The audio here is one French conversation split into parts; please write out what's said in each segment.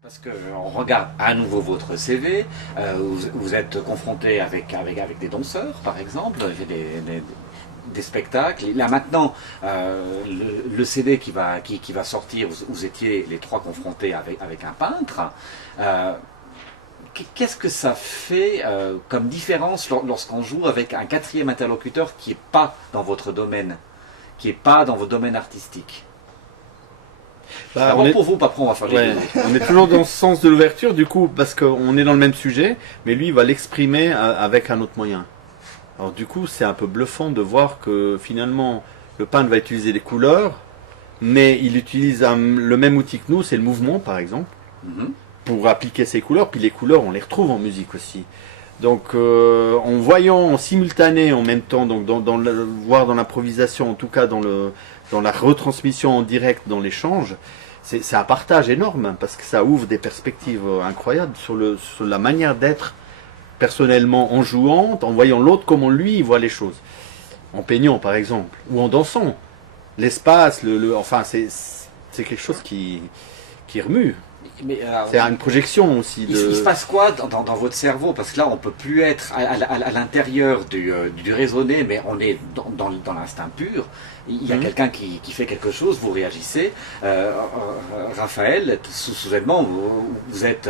Parce qu'on regarde à nouveau votre CV, vous êtes confronté avec des danseurs, par exemple, des spectacles. Là maintenant, le CD qui va sortir, vous étiez les trois confrontés avec un peintre. Qu'est-ce que ça fait comme différence lorsqu'on joue avec un quatrième interlocuteur qui n'est pas dans votre domaine, qui n'est pas dans votre domaine artistique? Pour vous, après on va faire les deux. On est toujours dans ce sens de l'ouverture, du coup, parce qu'on est dans le même sujet, mais lui il va l'exprimer avec un autre moyen. Alors du coup, c'est un peu bluffant de voir que finalement, le peintre va utiliser les couleurs, mais il utilise le même outil que nous, c'est le mouvement par exemple, pour appliquer ses couleurs, puis les couleurs on les retrouve en musique aussi. Donc en voyant en simultané en même temps, donc voire dans l'improvisation, en tout cas dans la retransmission en direct, dans l'échange, c'est un partage énorme, parce que ça ouvre des perspectives incroyables sur la manière d'être personnellement en jouant, en voyant l'autre comment lui il voit les choses. En peignant par exemple, ou en dansant. L'espace, enfin c'est quelque chose qui remue. C'est une projection aussi. Il se passe quoi dans votre cerveau? Parce que là, on ne peut plus être à l'intérieur du raisonné, mais on est dans l'instinct pur. Il y a quelqu'un qui fait quelque chose, vous réagissez. Raphaël, soudainement, vous êtes...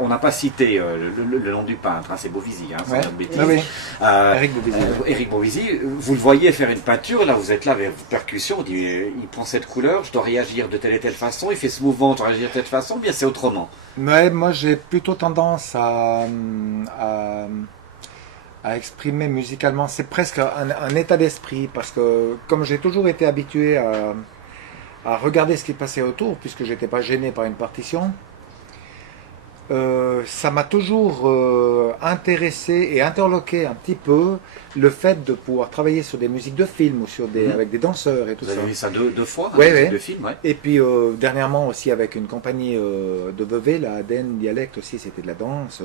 on n'a pas cité le nom du peintre, hein, c'est Beauvisy, hein, ouais. Sans bêtise. Oui. Éric Beauvisy. Éric Beauvisy, vous le voyez faire une peinture, là vous êtes là avec vos percussions, on dit, il prend cette couleur, je dois réagir de telle et telle façon, il fait ce mouvement, je dois réagir de telle façon, bien c'est autrement. Ouais, moi j'ai plutôt tendance à exprimer musicalement, c'est presque un état d'esprit, parce que comme j'ai toujours été habitué à regarder ce qui passait autour, puisque j'étais pas gêné par une partition, ça m'a toujours intéressé et interloqué un petit peu le fait de pouvoir travailler sur des musiques de films ou avec des danseurs et tout ça. Vous avez vu ça deux fois, ouais, ouais. de films, ouais. Et puis dernièrement aussi avec une compagnie de Vevey, la ADN Dialecte aussi, c'était de la danse.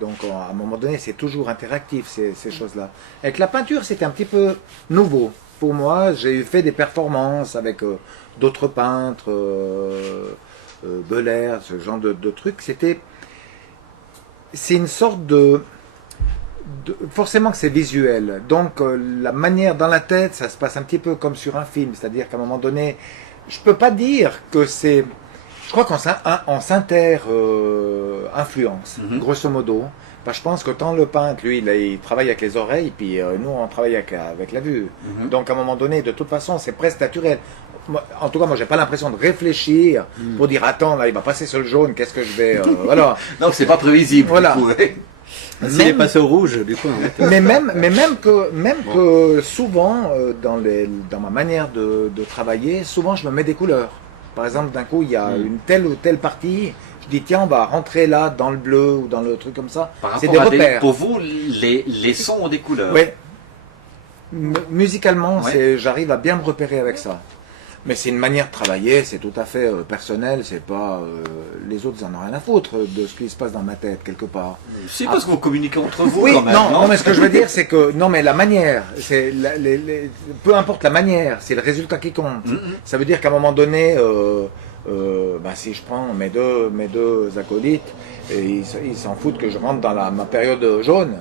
Donc à un moment donné, c'est toujours interactif ces choses-là. Avec la peinture, c'était un petit peu nouveau. Pour moi, j'ai fait des performances avec d'autres peintres, Belair, ce genre de trucs. C'est une sorte forcément que c'est visuel, donc la manière dans la tête, ça se passe un petit peu comme sur un film, c'est-à-dire qu'à un moment donné, je peux pas dire que c'est, je crois qu'on s'inter-influence, grosso modo. Je pense que tant le peintre, lui, il travaille avec les oreilles, puis nous, on travaille avec la vue. Donc à un moment donné, de toute façon, c'est presque naturel. En tout cas, moi, j'ai pas l'impression de réfléchir pour dire, attends, là, il va passer sur le jaune, qu'est-ce que je vais... voilà. Donc c'est pas prévisible, voilà. Du coup, ouais. S'il est passé au rouge, du coup... mais même que souvent, dans ma manière de travailler, souvent, je me mets des couleurs. Par exemple, d'un coup, il y a une telle ou telle partie, je dis, tiens, on va rentrer là, dans le bleu, ou dans le truc comme ça. C'est des repères. Pour vous, les sons ont des couleurs. Oui. Musicalement, j'arrive à bien me repérer avec ça. Mais c'est une manière de travailler, c'est tout à fait personnel, c'est pas... les autres, ils en ont rien à foutre de ce qui se passe dans ma tête, quelque part. C'est parce que vous communiquez entre vous, oui, quand même. Non, mais ce que je veux dire, c'est que... Non, mais la manière, peu importe la manière, c'est le résultat qui compte. Ça veut dire qu'à un moment donné, si je prends mes deux acolytes, ils s'en foutent que je rentre dans ma période jaune.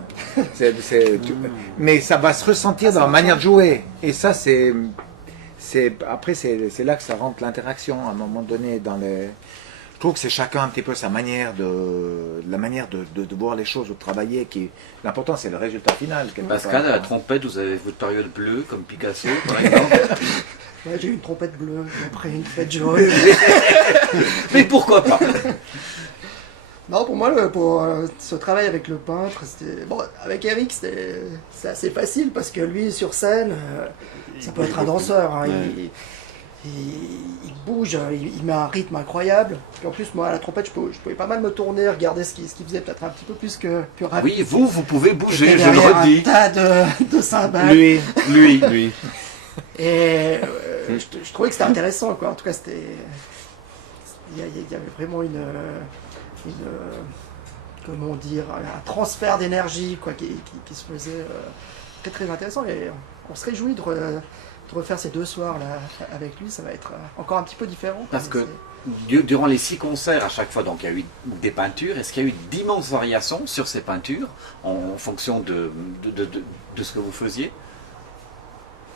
Mais ça va se ressentir dans la manière de jouer. Et ça, après, c'est là que ça rentre l'interaction à un moment donné je trouve que c'est chacun un petit peu sa manière la manière de voir les choses ou de travailler l'important c'est le résultat final. Pascal, à la trompette, vous avez votre période bleue comme Picasso par exemple. Ouais, j'ai eu une trompette bleue, après une fête jaune. Mais pourquoi pas? Non, pour moi, pour ce travail avec le peintre, avec Eric, c'est assez facile parce que lui, sur scène, ça peut être un danseur. Hein, il bouge, il met un rythme incroyable. Puis en plus, moi, à la trompette, je pouvais pas mal me tourner, regarder ce qu'il faisait peut-être un petit peu plus que Raph. Oui, vous pouvez bouger, je le redis. Un tas de cymbales. Lui. Et je trouvais que c'était intéressant, quoi. En tout cas, il y avait vraiment comment dire, un transfert d'énergie quoi, qui se faisait très très intéressant, et on se réjouit de refaire ces 2 soirs là avec lui. Ça va être encore un petit peu différent. Parce que durant les 6 concerts, à chaque fois, donc il y a eu des peintures. Est-ce qu'il y a eu d'immenses variations sur ces peintures en fonction de ce que vous faisiez,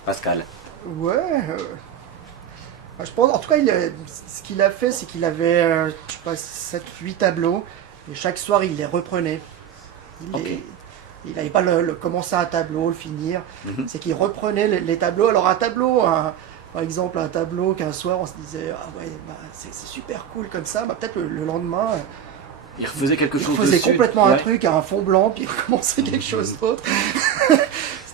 Pascal? Ouais. Je pense, en tout cas, ce qu'il a fait, c'est qu'il avait, je sais pas, 7-8 tableaux, et chaque soir, il les reprenait. Il n'allait pas commencer un tableau, le finir. C'est qu'il reprenait les tableaux. Alors un tableau, par exemple, un tableau qu'un soir, on se disait, ah ouais, bah, c'est super cool comme ça, bah, peut-être le lendemain... Il refaisait quelque chose Il faisait dessus. complètement un truc, un fond blanc, puis il recommençait quelque chose d'autre.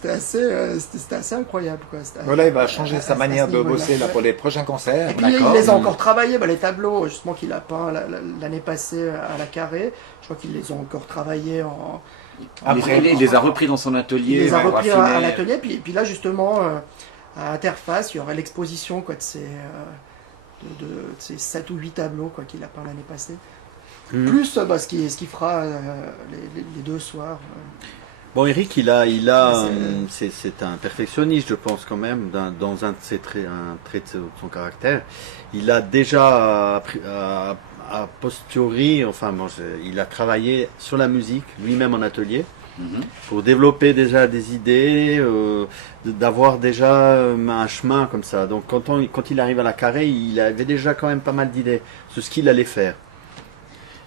C'était assez incroyable, quoi. Voilà, il va changer sa manière de niveau-là. bosser là, pour les prochains concerts. Et puis il les a encore travaillés, bah, les tableaux justement qu'il a peints l'année passée à la Carré. Je crois qu'ils les ont encore travaillés en... Après, il les a repris dans son atelier. Il les a pour repris affiner. à l'atelier, puis là justement, à Interface, il y aurait l'exposition quoi, de ces 7 ou 8 tableaux quoi, qu'il a peint l'année passée. Plus ce qu'il fera les 2 soirs. Bon, Eric, c'est un perfectionniste, je pense quand même, dans un de ses traits, un trait de son caractère. Il a déjà a posteriori, il a travaillé sur la musique lui-même en atelier pour développer déjà des idées, d'avoir déjà un chemin comme ça. Donc quand il arrive à la Carré, il avait déjà quand même pas mal d'idées sur ce qu'il allait faire.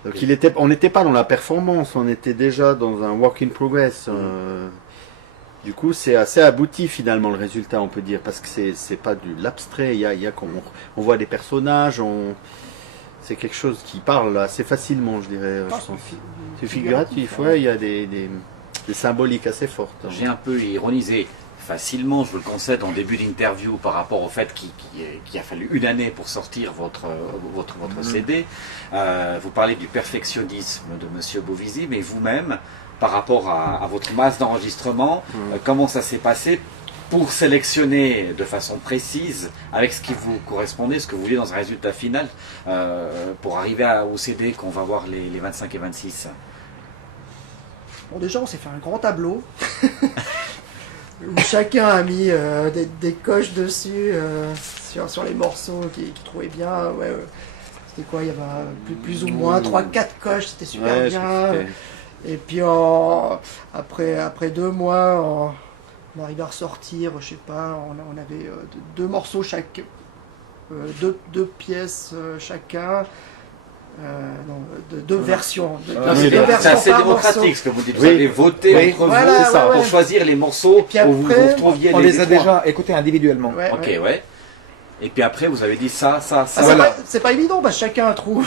Donc on n'était pas dans la performance, on était déjà dans un work in progress. Du coup, c'est assez abouti finalement le résultat, on peut dire, parce que c'est pas de l'abstrait. On voit des personnages, c'est quelque chose qui parle assez facilement, je dirais. Je pense. C'est figuratif, ouais. Il y a des symboliques assez fortes. J'ai un peu ironisé facilement, je vous le concède, en début d'interview par rapport au fait qu'il a fallu 1 année pour sortir votre CD. Vous parlez du perfectionnisme de Monsieur Beauvisy, mais vous-même, par rapport à votre masse d'enregistrement, comment ça s'est passé pour sélectionner de façon précise, avec ce qui vous correspondait, ce que vous vouliez dans un résultat final, pour arriver au CD qu'on va voir les 25 et 26? Bon, déjà, on s'est fait un grand tableau. Où chacun a mis des coches dessus sur les morceaux qu'il trouvait bien. C'était quoi? Il y avait plus ou moins 3-4 coches, c'était super bien. Et puis après 2 mois, on arrivait à ressortir, je sais pas, on avait 2 morceaux chaque, 2 pièces chacun. Deux versions. C'est assez démocratique ce que vous dites. Vous avez voté entre vous pour choisir les morceaux où vous retrouviez on les a 3. déjà écoutés individuellement. Ouais. Et puis après, vous avez dit ça. C'est pas évident, parce que chacun trouve.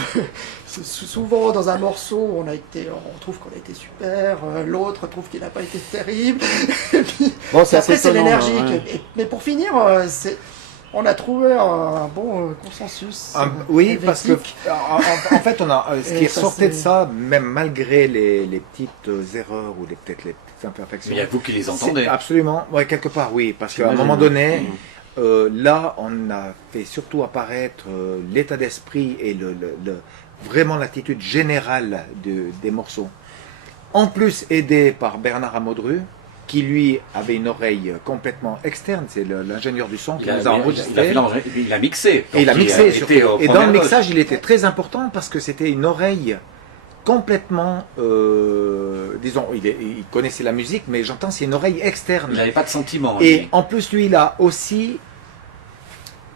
Souvent, dans un morceau, on trouve qu'on a été super, l'autre trouve qu'il n'a pas été terrible. Et puis, après, c'est l'énergie. Mais pour finir, on a trouvé un bon consensus. Oui, parce que en fait, ce qui ressortait de ça, même malgré les petites erreurs ou peut-être les petites imperfections. Mais il y a vous qui les entendez. Absolument, quelque part, oui, parce qu'à un moment donné, là, on a fait surtout apparaître l'état d'esprit et vraiment l'attitude générale des morceaux. En plus, aidé par Bernard Amodru, qui lui avait une oreille complètement externe, c'est l'ingénieur du son qui nous a enregistré. Il a mixé. Et il a mixé surtout. Et dans le mixage, il était très important parce que c'était une oreille complètement, disons, il connaissait la musique, mais j'entends c'est une oreille externe. Il n'avait pas de sentiment. Et en plus, lui, il a aussi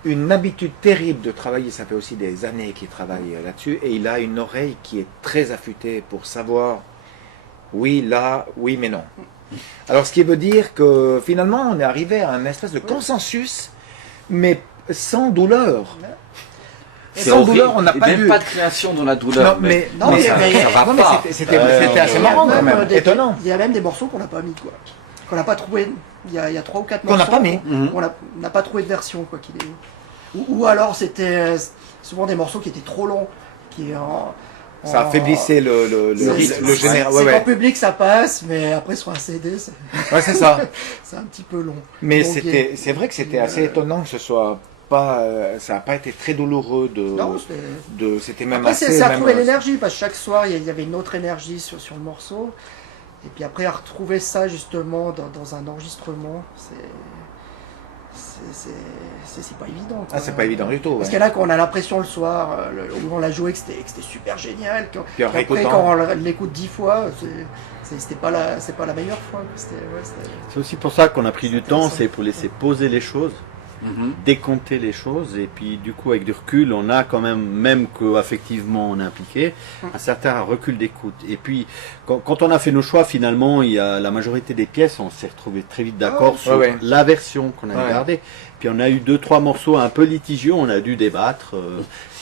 une habitude terrible de travailler, ça fait aussi des années qu'il travaille là-dessus, et il a une oreille qui est très affûtée pour savoir, oui, là, oui, mais non. Alors, ce qui veut dire que finalement, on est arrivé à un espèce de consensus, mais sans douleur. Sans douleur, on n'a pas pas de création dans la douleur. C'était assez marrant quand même, étonnant. Il y a même des morceaux qu'on n'a pas mis, quoi. Qu'on n'a pas trouvé. Il y a 3 ou 4 morceaux. Qu'on n'a pas mis. On n'a pas trouvé de version, quoi. Ou alors, c'était souvent des morceaux qui étaient trop longs, ça affaiblissait le général. C'est qu'en public ça passe, mais après sur un CD, c'est ça. C'est un petit peu long. Mais c'est vrai que c'était assez étonnant que ce soit pas, ça n'a pas été très douloureux c'était même après, assez. C'est à trouver l'énergie, parce que chaque soir il y avait une autre énergie sur le morceau, et puis après à retrouver ça justement dans un enregistrement, c'est pas évident. Quoi. Ah, c'est pas évident du tout. Parce Ouais. qu'il y en a qu'on a l'impression le soir, où on l'a joué, que c'était super génial. Puis en Après, réécoutant. quand on l'écoute 10 fois, c'est pas la meilleure fois. Quoi. C'est aussi pour ça qu'on a pris du temps, c'est pour laisser poser les choses, Mhm. décompter les choses, et puis du coup avec du recul, on a quand même qu'affectivement on est impliqué, un certain recul d'écoute. Et puis quand on a fait nos choix, finalement, il y a la majorité des pièces, on s'est retrouvé très vite d'accord sur ouais. la version qu'on a Ouais. gardée. Puis on a eu 2-3 morceaux un peu litigieux, on a dû débattre,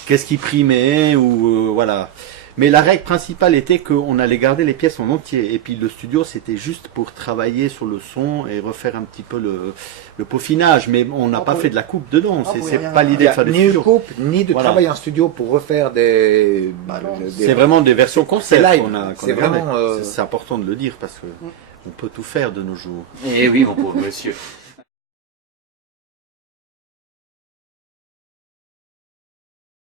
qu'est-ce qui primait, ou voilà. Mais la règle principale était qu'on allait garder les pièces en entier. Et puis le studio, c'était juste pour travailler sur le son et refaire un petit peu le peaufinage. Mais on n'a pas fait de la coupe dedans. C'est pas Il l'idée n'y de a faire des ni une studios. coupe, ni de Voilà. travailler en studio pour refaire des. Bah non. C'est vraiment des versions concept C'est live. qu'on a. C'est vraiment, C'est important de le dire parce que on peut tout faire de nos jours. Eh oui, mon pauvre monsieur.